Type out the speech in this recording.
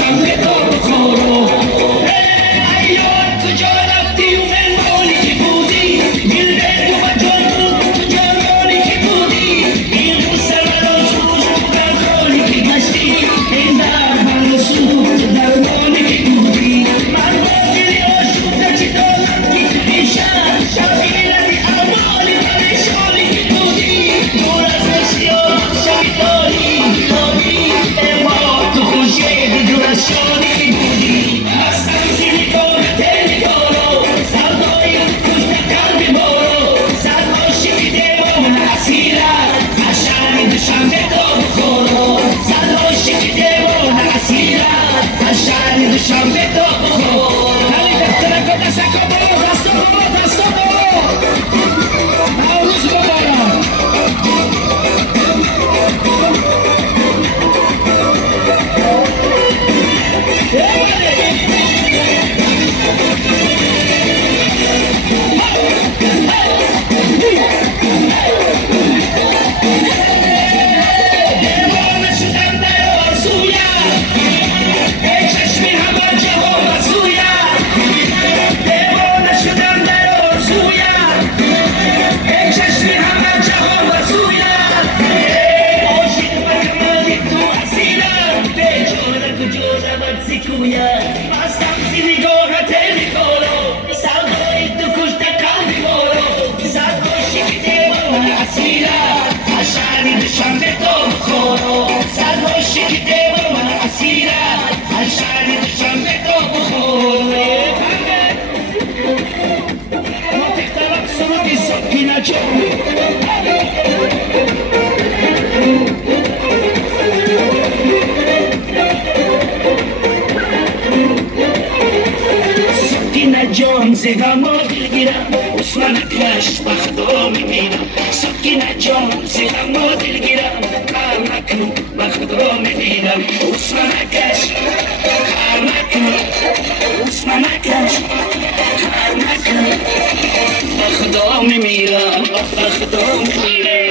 دشم به تو بخورو ایار کجا رفتی و منمالی که بودی دل به تو و جانو کجا مالی که بودی این قصه را شوش در خالی که گشتی این در من سوخت در مالی که بودی من با دلی آشوب چی دارم که دیشب شبیه امالی پریشانی که بودی دور از بسیار شبیداری داری اما تو خوشی دور از شانی که بودی هستم زیر کارت نگارو سردایی کشت قلبی بارو سر عاشقی دیوان اسیرت قشنگ دشم به تو بخورو سر عاشقی دیوان اسیرت قشنگ دشم به تو بخورو هلی دفترک و دستک و برو دستو برو نوروز مبارک دیوانه شدم در آرزویم ای چشمی همه جهان بسویم دیوانه شدم در آرزویم ای چشمی همه جهان بسویم عاشق و کمالی تو اسیرم بیچاره کجا رود سکویم مستم زی نگاهت نگارو سودای تو کشت قلبی بارو صد عاشق دیوان اسیرم قشنگ دشم به تو بخورو صد عاشق دیوان اسیرم قشنگ دشم به تو بخورو ما تخترک سرودی سکینه جان سکینه جان زغما دلگیرم عثمانکش بخدا میمیرم سکینه جان زغما دلگیرم کار نکن بخدا میمیرم عثمانکش کار نکن عثمانکش کار نکن بخدا میمیرم بخدا میمیرم